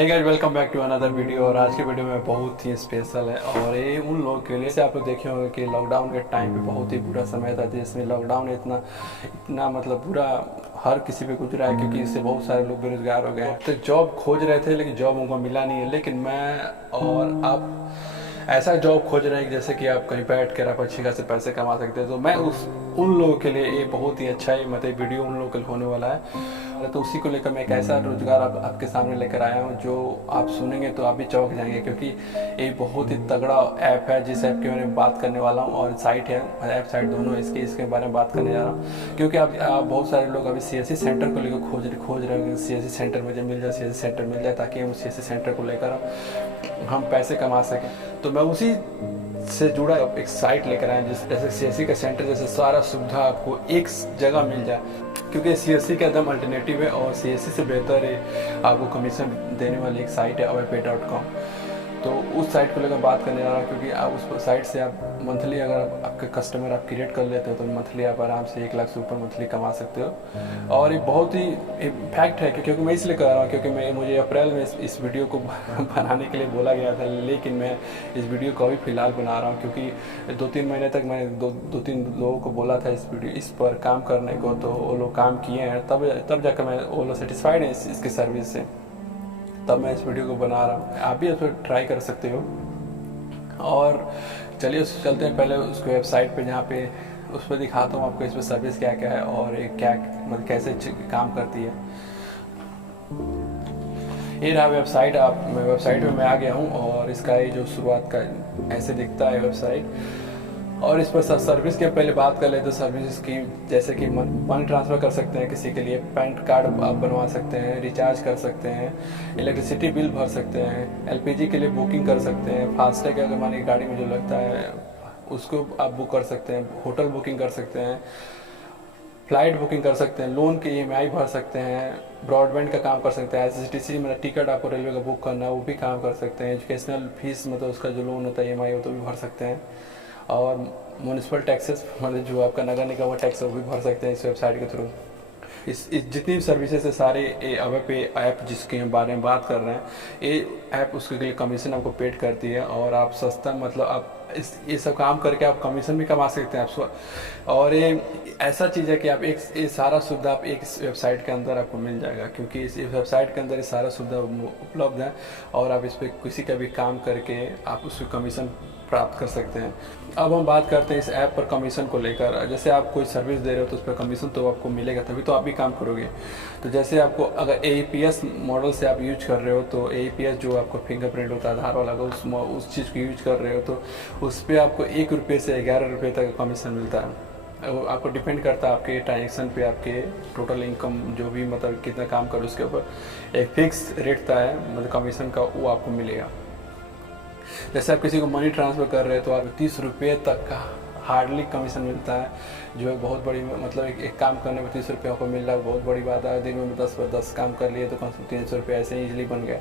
Hey guys, welcome back to another video. और आज की वीडियो में बहुत ही स्पेशल है और ये उन लोगों के लिए से आप लोग देखे होंगे कि लॉकडाउन के टाइम पे बहुत ही बुरा समय था, जिसमें लॉकडाउन इतना इतना मतलब बुरा हर किसी पे गुजरा है, क्योंकि इससे बहुत सारे लोग बेरोजगार हो गए हैं। तो जॉब खोज रहे थे लेकिन जॉब उनको मिला नहीं है। लेकिन मैं और आप ऐसा जॉब खोज रहे हैं कि जैसे कि आप कहीं बैठ कर आप अच्छी खासे पैसे कमा सकते हैं। तो मैं उन लोगों के लिए ये बहुत ही अच्छा है, मतलब वीडियो उन लोगों के लिए होने वाला है। तो उसी को लेकर मैं एक ऐसा रोजगार आपके सामने लेकर आया हूँ जो आप सुनेंगे तो आप भी चौंक जाएंगे, क्योंकि ये बहुत ही तगड़ा ऐप है जिस ऐप के बारे में बात करने वाला हूँ। और साइट है, ऐप साइट दोनों इसके बारे में बात करने जा रहा हूँ। क्योंकि आप बहुत सारे लोग अभी सीएससी सेंटर को लेकर खोज रहे हैं, सीएससी सेंटर मुझे मिल जाए, सीएससी सेंटर मिल जाए, ताकि हम सीएससी सेंटर को लेकर हम पैसे कमा सकें। तो मैं उसी से जुड़ा एक साइट लेकर आए, जैसे सीएससी का सेंटर, जैसे सारा सुविधा आपको एक जगह मिल जाए, क्योंकि सीएससी का एकदम अल्टरनेटिव है और सीएससी से बेहतर है आपको कमीशन देने वाली एक साइट है awaypay.com। तो उस साइट को लेकर बात करने जा रहा हूँ, क्योंकि आप उस साइट से आप मंथली अगर आपके कस्टमर आप क्रिएट कर लेते हो तो मंथली आप आराम से 1 लाख से ऊपर मंथली कमा सकते हो। और ये बहुत ही फैक्ट है, क्योंकि मैं इसलिए कर रहा हूँ क्योंकि मुझे अप्रैल में इस वीडियो को बनाने के लिए बोला गया था, लेकिन मैं इस वीडियो को अभी फ़िलहाल बना रहा हूँ, क्योंकि 2-3 महीने तक मैंने दो तीन लोगों को बोला था इस पर काम करने को, तो वो लोग काम किए हैं, तब जाकर मैं वो लोग सेटिस्फाइड हैं इसके सर्विस से, तब मैं इस वीडियो को बना रहा हूँ। आप भी इस पर ट्राई कर सकते हो। और चलिए चलते हैं पहले उस वेबसाइट पे, जहाँ पे उस पर दिखाता हूँ आपको इस पर सर्विस क्या क्या है और ये क्या मतलब कैसे काम करती है। ये रहा वेबसाइट। मैं वेबसाइट में आ गया हूँ और इसका ये जो शुरुआत का ऐसे दिखता है वेबसाइट। और इस पर सर्विस के पहले बात कर ले तो सर्विस की जैसे कि मनी ट्रांसफ़र कर सकते हैं किसी के लिए, पैन कार्ड आप बनवा सकते हैं, रिचार्ज कर सकते हैं, इलेक्ट्रिसिटी बिल भर सकते हैं, एलपीजी के लिए बुकिंग कर सकते हैं, फास्टैग अगर मानिए गाड़ी में जो लगता है उसको आप बुक कर सकते हैं, होटल बुकिंग कर सकते हैं, फ्लाइट बुकिंग कर सकते हैं, लोन की ईएमआई भर सकते हैं, ब्रॉडबैंड का काम कर सकते हैं, एसएसटीसी मतलब टिकट आपको रेलवे का बुक करना है वो भी काम कर सकते हैं, एजुकेशनल फीस मतलब उसका जो लोन होता है ईएमआई वो तो भी भर सकते हैं, और म्यूनिसिपल टैक्सेस मतलब जो आपका नगर निगम का टैक्स है वो भी भर सकते हैं इस वेबसाइट के थ्रू। इस जितनी भी सर्विसेज है सारे अवेपे ऐप जिसके हम बारे में बात कर रहे हैं, ये ऐप उसके लिए कमीशन आपको पेड करती है और आप सस्ता मतलब आप ये सब काम करके आप कमीशन भी कमा सकते हैं आप। और ये ऐसा चीज़ है कि आप ये सारा सुविधा आप एक वेबसाइट के अंदर आपको मिल जाएगा, क्योंकि इस वेबसाइट के अंदर ये सारा सुविधा उपलब्ध है और आप इस पर किसी का भी काम करके आप उससे कमीशन प्राप्त कर सकते हैं। अब हम बात करते हैं इस ऐप पर कमीशन को लेकर। जैसे आप कोई सर्विस दे रहे हो तो उस पर कमीशन तो आपको मिलेगा, तभी तो आप भी काम करोगे। तो जैसे आपको अगर AEPS मॉडल से आप यूज कर रहे हो तो AEPS जो आपको फिंगरप्रिंट होता है आधार वाला का, उस चीज़ को यूज कर रहे हो तो उस पर आपको 1 रुपये से 11 रुपये तक कमीशन मिलता है। वो आपको डिपेंड करता है आपके ट्रांजेक्शन पे, आपके टोटल इनकम जो भी मतलब कितना काम करो उसके ऊपर एक फिक्स रेट था है मतलब कमीशन का, वो आपको मिलेगा। जैसे आप किसी को मनी ट्रांसफ़र कर रहे हैं तो आप 30 रुपये तक का हार्डली कमीशन मिलता है, जो है बहुत बड़ी मतलब एक काम करने में 30 रुपये आपको मिल रहा है, बहुत बड़ी बात है। दिन में 10 काम कर लिए तो कम से कम 300 रुपये ऐसे ही ईजिली बन गए।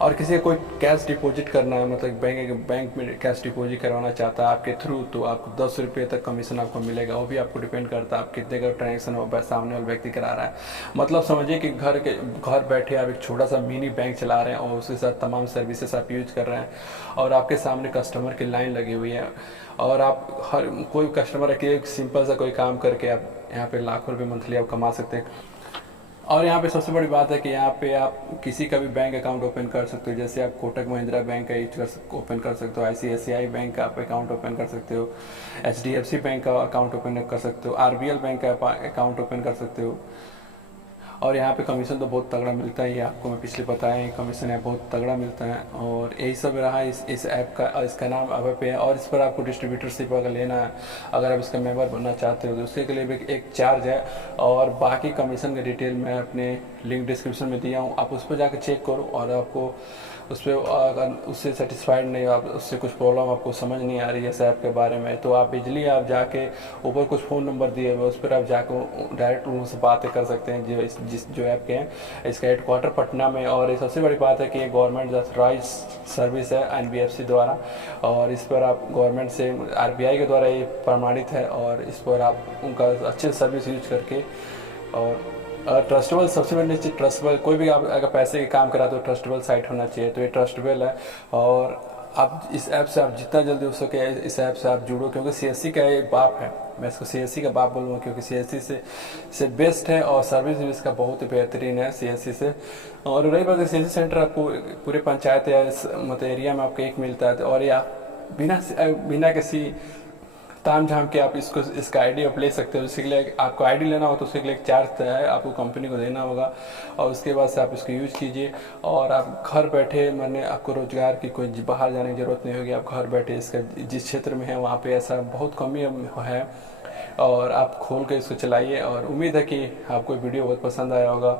और किसी को कोई कैश डिपॉजिट करना है, मतलब बैंक में कैश डिपॉजिट करवाना चाहता है आपके थ्रू, तो आपको 10 रुपये तक कमीशन आपको मिलेगा। वो भी आपको डिपेंड करता है आप कितने का ट्रांजेक्शन सामने वाला व्यक्ति करा रहा है। मतलब समझिए कि घर बैठे आप एक छोटा सा मिनी बैंक चला रहे हैं और उसके साथ तमाम सर्विसेज आप यूज कर रहे हैं और आपके सामने कस्टमर की लाइन लगी हुई है और आप हर कोई कस्टमर के एक सिंपल सा कोई काम करके आप यहाँ पे लाखों रुपए मंथली आप कमा सकते हैं। और यहाँ पे सबसे बड़ी बात है कि यहाँ पे आप किसी का भी बैंक अकाउंट ओपन कर सकते हो। जैसे आप कोटक महिंद्रा बैंक का ओपन कर सकते हो, ICICI बैंक का आप अकाउंट ओपन कर सकते हो, HDFC बैंक का अकाउंट ओपन कर सकते हो, RBL बैंक का अकाउंट ओपन कर सकते हो। और यहाँ पे कमीशन तो बहुत तगड़ा मिलता है, ये आपको मैं पिछले बताया, कमीशन है बहुत तगड़ा मिलता है। और यही सब रहा इस ऐप का, इसका नाम अवेपे है। और इस पर आपको डिस्ट्रीब्यूटरशिप अगर लेना है, अगर आप इसका मेंबर बनना चाहते हो तो उसके लिए भी एक चार्ज है। और बाकी कमीशन का डिटेल मैं अपने लिंक डिस्क्रिप्शन में दिया हूँ, आप उस पर जाकर चेक करो। और आपको उस पर अगर उससे सेटिस्फाइड नहीं, आप उससे कुछ प्रॉब्लम आपको समझ नहीं आ रही है इस ऐप के बारे में, तो आप इजली आप जाके ऊपर कुछ फ़ोन नंबर दिए हुए उस पर आप जाकर डायरेक्ट उनसे बातें कर सकते हैं जो ऐप के हैं। इसका हेडक्वार्टर पटना में, और ये सबसे बड़ी बात है कि ये गवर्नमेंट ऑथराइज सर्विस है NBFC द्वारा, और इस पर आप गवर्नमेंट से RBI के द्वारा ये प्रमाणित है। और इस पर आप उनका अच्छे सर्विस यूज करके और ट्रस्टेबल सबसे पहले चीज़ ट्रस्टेबल, कोई भी आप अगर पैसे के काम करा तो ट्रस्टेबल साइट होना चाहिए, तो ये ट्रस्टेबल है। और आप इस ऐप से आप जितना जल्दी हो सके इस ऐप से आप जुड़ो, क्योंकि सीएससी का ये बाप है, मैं इसको सीएससी का बाप बोलूँगा, क्योंकि सीएससी से बेस्ट है और सर्विस भी इसका बहुत ही बेहतरीन है सीएससी से। और रही बात सीएससी सेंटर आपको पूरे पंचायत या मतलब एरिया में आपको एक मिलता है, और या बिना किसी ताम झाम के आप इसका आईडी आप ले सकते हो। उसके लिए आपको आईडी लेना हो तो उसके लिए एक चार्ज है, आपको कंपनी को देना होगा, और उसके बाद से आप इसको यूज़ कीजिए और आप घर बैठे, मैंने आपको रोजगार की कोई बाहर जाने की ज़रूरत नहीं होगी। आप घर बैठे इसका जिस क्षेत्र में है वहाँ पे ऐसा बहुत कमी है, और आप खोल के इसको चलाइए। और उम्मीद है कि आपको वीडियो बहुत पसंद आया होगा,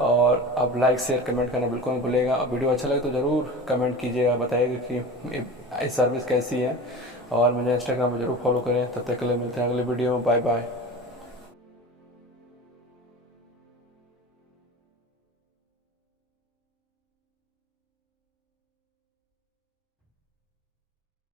और आप लाइक शेयर कमेंट करना बिल्कुल नहीं भूलिएगा। और वीडियो अच्छा लगे तो ज़रूर कमेंट कीजिएगा, बताइएगा कि ये सर्विस कैसी है, और मुझे इंस्टाग्राम में जरूर फॉलो करें। तब तक के लिए मिलते हैं अगले वीडियो में, बाय बाय।